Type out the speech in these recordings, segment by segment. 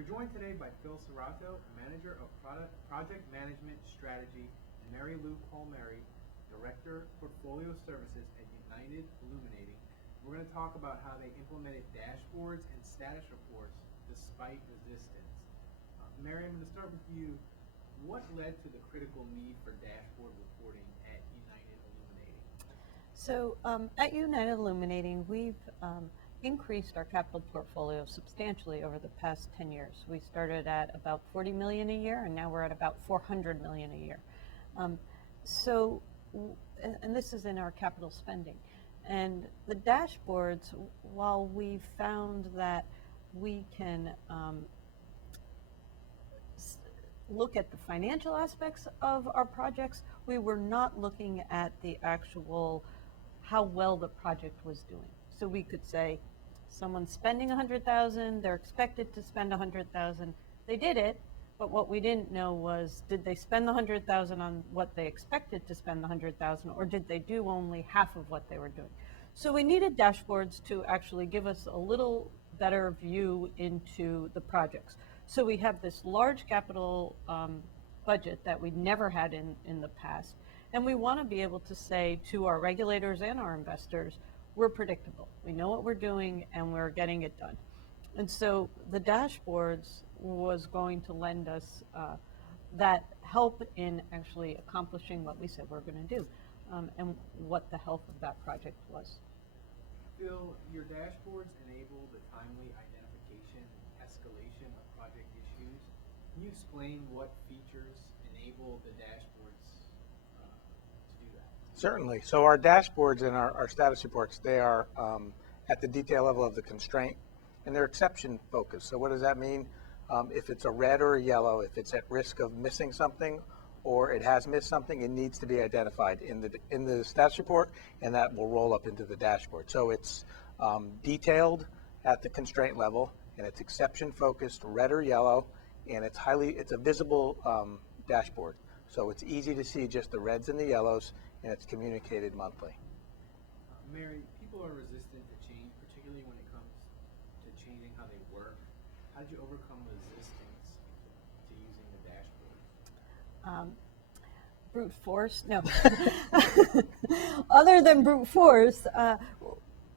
We're joined today by Phil Surato, Manager of Project Management Strategy, and Mary Lou Palmieri, Director, Portfolio Services at United Illuminating. We're going to talk about how they implemented dashboards and status reports despite resistance. Mary, I'm going to start with you. What led to the critical need for dashboard reporting at United Illuminating? So at United Illuminating, we've increased our capital portfolio substantially over the past 10 years. We started at about 40 million a year, and now we're at about 400 million a year. And this is in our capital spending. And the dashboards, while we found that we can look at the financial aspects of our projects, we were not looking at the actual how well the project was doing. So we could say, someone's spending 100,000, they're expected to spend 100,000. They did it, but what we didn't know was, did they spend the 100,000 on what they expected to spend the 100,000, or did they do only half of what they were doing? So we needed dashboards to actually give us a little better view into the projects. So we have this large capital budget that we never had in the past, and we want to be able to say to our regulators and our investors, we're predictable. We know what we're doing, and we're getting it done. And so the dashboards was going to lend us that help in actually accomplishing what we said we're going to do, and what the health of that project was. Phil, your dashboards enable the timely identification and escalation of project issues. Can you explain what features enable the dashboards to do that? Certainly. So our dashboards and our status reports, they are at the detail level of the constraint, and they're exception focused. So what does that mean? If it's a red or a yellow, if it's at risk of missing something or it has missed something, it needs to be identified in the status report, and that will roll up into the dashboard. So it's detailed at the constraint level, and it's exception focused, red or yellow, and it's a visible dashboard. So it's easy to see just the reds and the yellows, and it's communicated monthly. Mary, people are resistant to change, particularly when it comes to changing how they work. How did you overcome resistance to using the dashboard? Brute force? No. Other than brute force,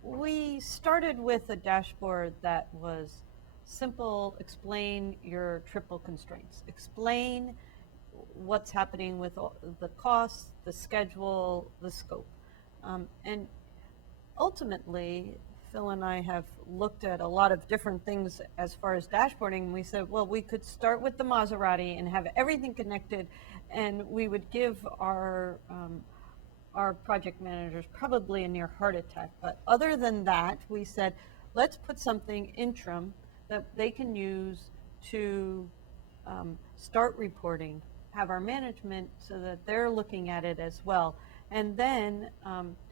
we started with a dashboard that was simple. Explain your triple constraints. Explain what's happening with the costs, the schedule, the scope. And ultimately, Phil and I have looked at a lot of different things as far as dashboarding. We said, well, we could start with the Maserati and have everything connected, and we would give our project managers probably a near heart attack. But other than that, we said, let's put something interim that they can use to start reporting, have our management so that they're looking at it as well. And then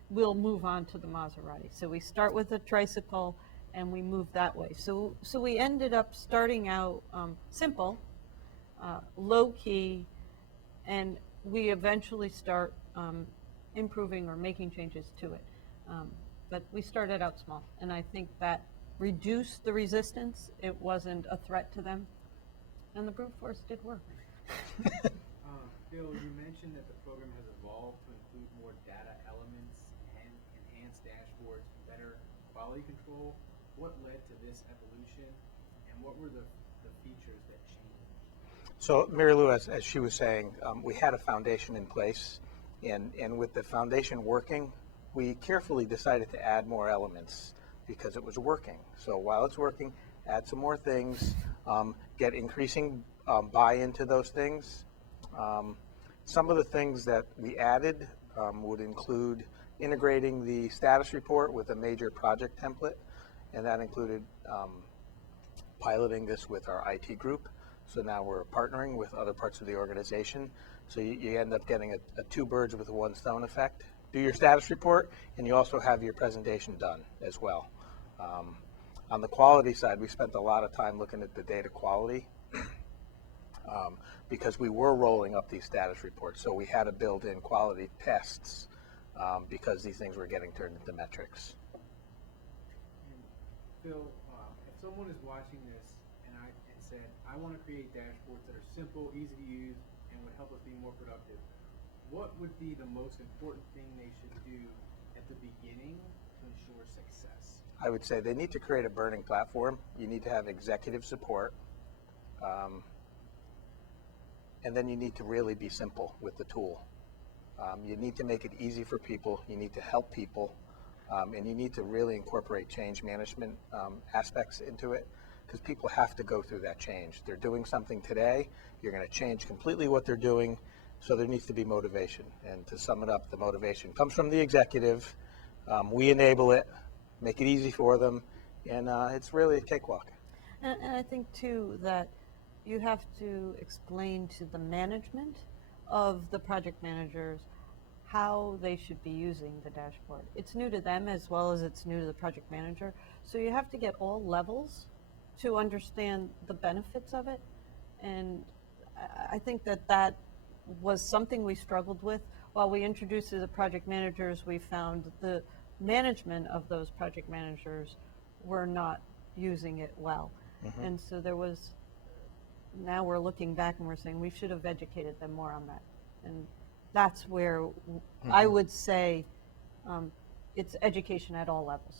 we'll move on to the Maserati. So we start with the tricycle and we move that way. So we ended up starting out simple, low key, and we eventually start improving or making changes to it. But we started out small, and I think that reduced the resistance. It wasn't a threat to them, and the brute force did work. Phil, you mentioned that the program has evolved to include more data elements and enhanced dashboards and better quality control. What led to this evolution, and what were the features that changed? So Mary Lou, as she was saying, we had a foundation in place, and with the foundation working, we carefully decided to add more elements because it was working. So while it's working, add some more things, get increasing buy-in to those things. Some of the things that we added would include integrating the status report with a major project template, and that included piloting this with our IT group. So now we're partnering with other parts of the organization. So you end up getting a two birds with one stone effect. Do your status report, and you also have your presentation done as well. On the quality side, we spent a lot of time looking at the data quality because we were rolling up these status reports. So we had to build in quality tests because these things were getting turned into metrics. And Phil, if someone is watching this and said, I want to create dashboards that are simple, easy to use, and would help us be more productive. What would be the most important thing they should do at the beginning to ensure success? I would say they need to create a burning platform. You need to have executive support. And then you need to really be simple with the tool. You need to make it easy for people. You need to help people. And you need to really incorporate change management aspects into it, because people have to go through that change. They're doing something today. You're going to change completely what they're doing. So there needs to be motivation. And to sum it up, the motivation comes from the executive. We enable it, make it easy for them, and it's really a cakewalk. And I think too that you have to explain to the management of the project managers how they should be using the dashboard. It's new to them as well as it's new to the project manager. So you have to get all levels to understand the benefits of it. And I think that that was something we struggled with. While we introduced it to the project managers, we found the management of those project managers were not using it well. Mm-hmm. And so there was, now we're looking back and we're saying we should have educated them more on that. And that's where I would say it's education at all levels.